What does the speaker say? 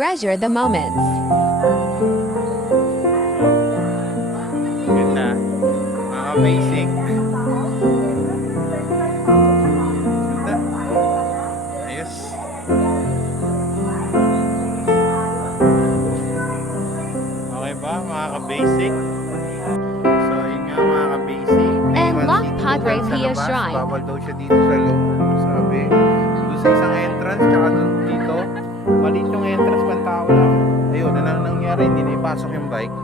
treasure the moments. Ganda. Mga basic. Ganda. Ayos. Okay ba mga ka-basic? So yun nga mga ka-basic. And May Lock 1 seat Padre doon sa Pio labas. Shrine. Bawal daw siya dito sa loob. Sabi. Doon sa isang entrance tsaka doon dito. Maliit yung entrance, pantao lang. Ayun, ano nangyari? Hindi na ipasok yung bike.